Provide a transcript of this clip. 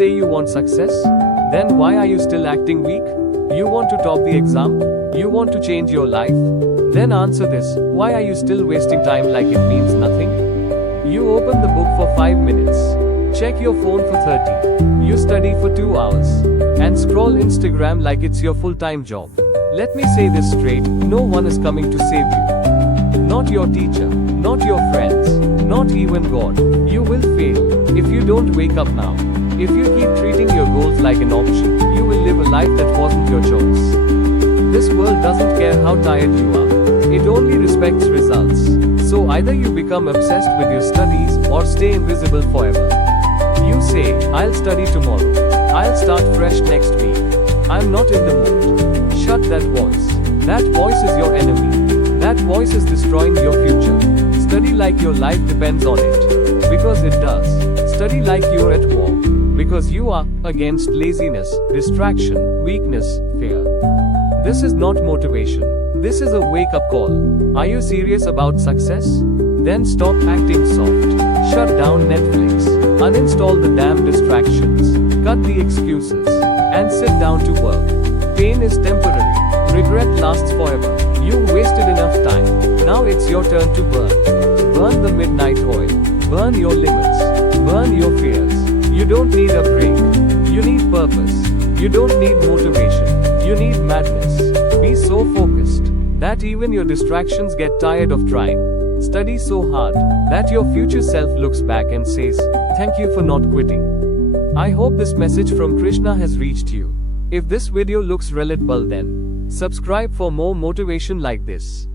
say you want success? Then why are you still acting weak? You want to top the exam? You want to change your life? Then answer this: why are you still wasting time like it means nothing? You open the book for 5 minutes, check your phone for 30, you study for 2 hours, and scroll Instagram like it's your full-time job. Let me say this straight: no one is coming to save you. Not your teacher, not your friends, not even God. You will fail if you don't wake up now. If you keep treating your goals like an option, you will live a life that wasn't your choice. This world doesn't care how tired you are. It only respects results. So either you become obsessed with your studies or stay invisible forever. You say, I'll study tomorrow. I'll start fresh next week. I'm not in the mood. Shut that voice. That voice is your enemy. That voice is destroying your future. Study like your life depends on it. Because it does. Study like you're at war. Because you are against laziness, distraction, weakness, fear. This is not motivation. This is a wake-up call. Are you serious about success? Then stop acting soft. Shut down Netflix. Uninstall the damn distractions. Cut the excuses. And sit down to work. Pain is temporary. Regret lasts forever. You wasted enough time. Now it's your turn to burn. Burn the midnight oil. Burn your limits. Burn your fears. You don't need a break. You need purpose. You don't need motivation. You need madness. Be so focused that even your distractions get tired of trying. Study so hard that your future self looks back and says, "Thank you for not quitting." I hope this message from Krishna has reached you. If this video looks relatable, then subscribe for more motivation like this.